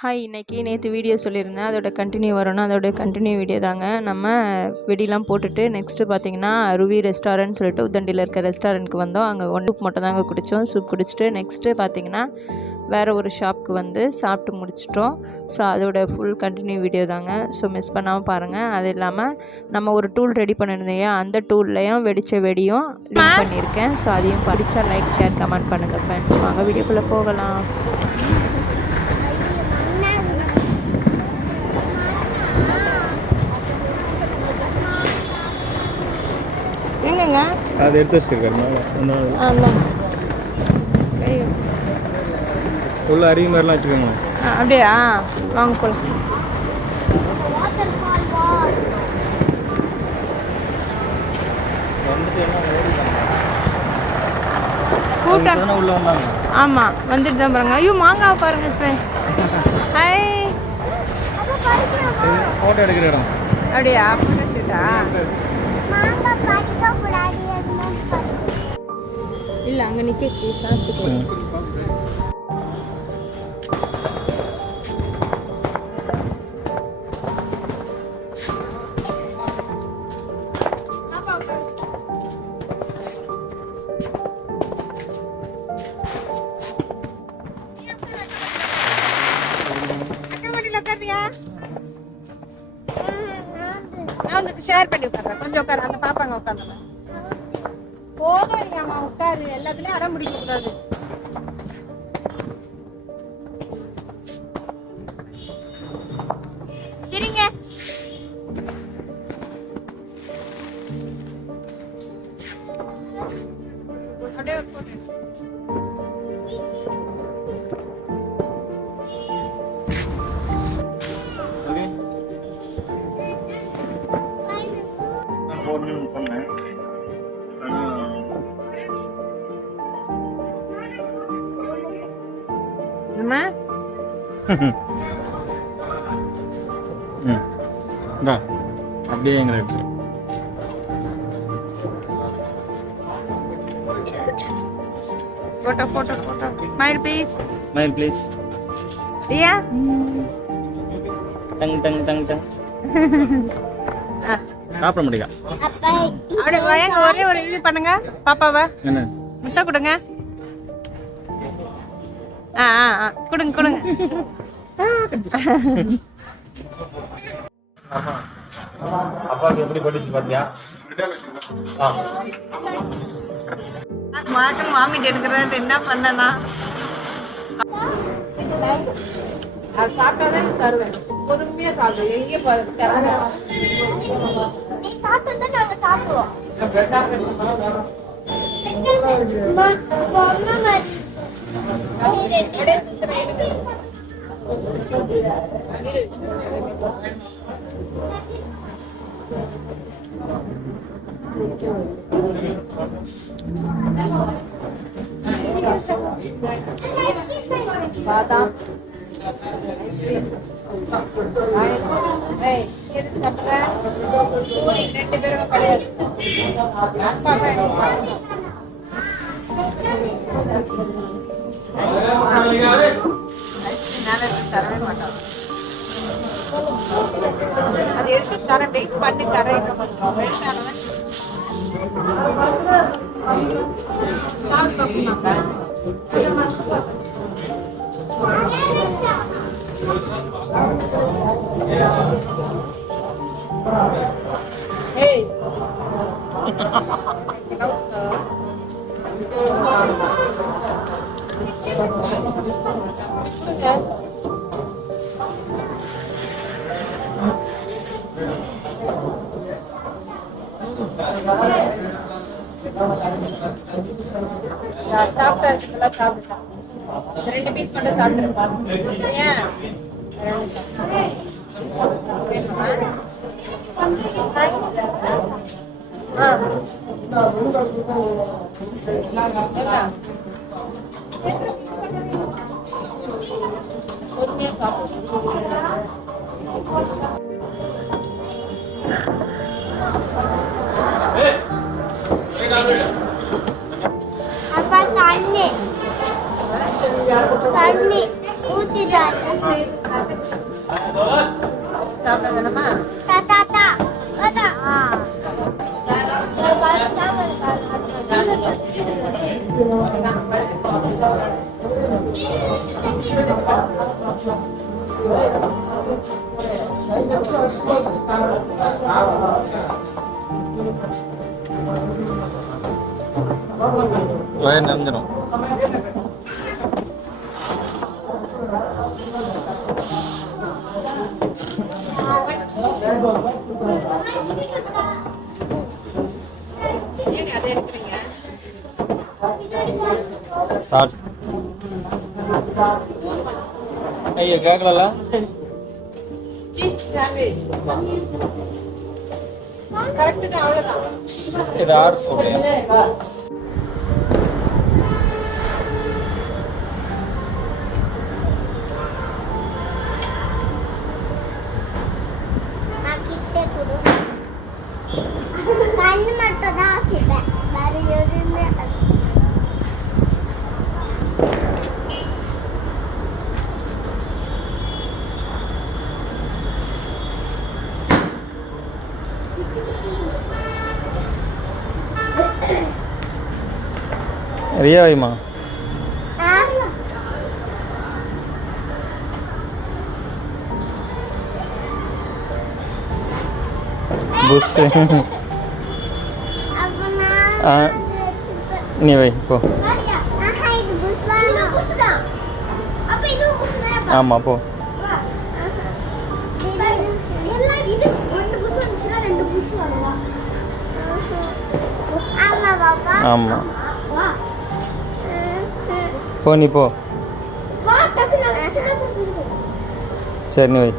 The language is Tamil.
ஹாய், இன்றைக்கி நேற்று வீடியோ சொல்லியிருந்தேன், அதோட கண்டினியூ வரணும். அதோட கண்டினியூ வீடியோ தாங்க. நம்ம வெடிலாம் போட்டுட்டு நெக்ஸ்ட்டு பார்த்திங்கன்னா ருவி ரெஸ்டாரண்ட் சொல்லிட்டு உத்தண்டியில் இருக்க ரெஸ்டாரண்ட்டுக்கு வந்தோம். அங்கே சூப் மட்டும் தாங்க குடித்தோம். சூப் குடிச்சிட்டு நெக்ஸ்ட்டு பார்த்திங்கன்னா வேறு ஒரு ஷாப்புக்கு வந்து சாப்பிட்டு முடிச்சிட்டோம். ஸோ அதோட ஃபுல் கண்டினியூ வீடியோ தாங்க. ஸோ மிஸ் பண்ணாமல் பாருங்கள். அது இல்லாமல் நம்ம ஒரு டூல் ரெடி பண்ணியிருந்தேன், அந்த டூல்லையும் வெடித்த வெடியும் லிங்க் பண்ணியிருக்கேன். ஸோ அதையும் படித்தா லைக் ஷேர் கமெண்ட் பண்ணுங்கள் ஃப்ரெண்ட்ஸ். வாங்க வீடியோக்குள்ளே போகலாம். எங்கங்க அது எடுத்து வச்சிருக்காரு உள்ள அருவி மாதிரிலாம் வச்சுக்கோங்க. அப்படியா? வாங்க போகலாம். கூட்டம் உள்ள வந்தாங்க. ஆமாம், வந்துட்டு தான் பாருங்க. ஐயோ மாங்காய் பாருங்க சார். ஹாய், ஃபோட்டோ எடுக்கிற இடம். அப்படியா? ஃபோட்டோ ஷூட்டா? இல்லை, அங்கே நிற்கச்சு ஷார்ட்ஸுக்கு. நான் வந்து ஷேர் பண்ணி உட்கார்றேன். கொஞ்சம் உட்காரு, அந்த பாப்பாங்க உட்காந்து போகாதியாமா, உட்காரு. எல்லாத்துலயும் அடம் முடிக்க கூடாது. சரிங்க. அப்படியே போட்டு சொன்னேன். அப்படியே எங்களை photo photo photo. Smile please. Smile please. Riya டங் டங் டங் டங். சாப்பிட முடியல. அப்படியே வயங்க. ஒரே ஒரு இது பண்ணுங்க பாப்பாவை. என்ன முட்டை கொடுங்க. கொடுங்க கொடுங்க. அப்பாவுக்கு எப்படி படிச்சு பாத்தியா? மாட்டு மாமிட்டு எடுக்கிறது என்ன பண்ணனா? அது சாப்பிட்டாதான் தருவேன். பொறுமையா சாப்பிடு. எங்கே சாப்பிடுவோம். பாதாம் ரெண்டு பேரும் கிடையாது. தரவே மாட்டான். அது எடுத்து தர வெயிட் பண்ணி தரேன். சாப்பிட்டு ரெண்டு பீஸ் மட்டும் சாப்பிட்டு. ஏன் அப்பா தண்ணி தண்ணி சாப்பிட வேணாமா? வயிறு நிறஞ்சிடும். ஷார்ட்ஸ் ஐயா கேட்கல. இது ஆர்டர் சொல்றேன். கண்ணு மட்டும் தான் ஆசிப்பேன், வேற எதுவுமே ரியா வைமா. புஷ் நீ வை போ. ஆமாம் போ. ஆமாம் போ, நீ போ. சரி நீ வை.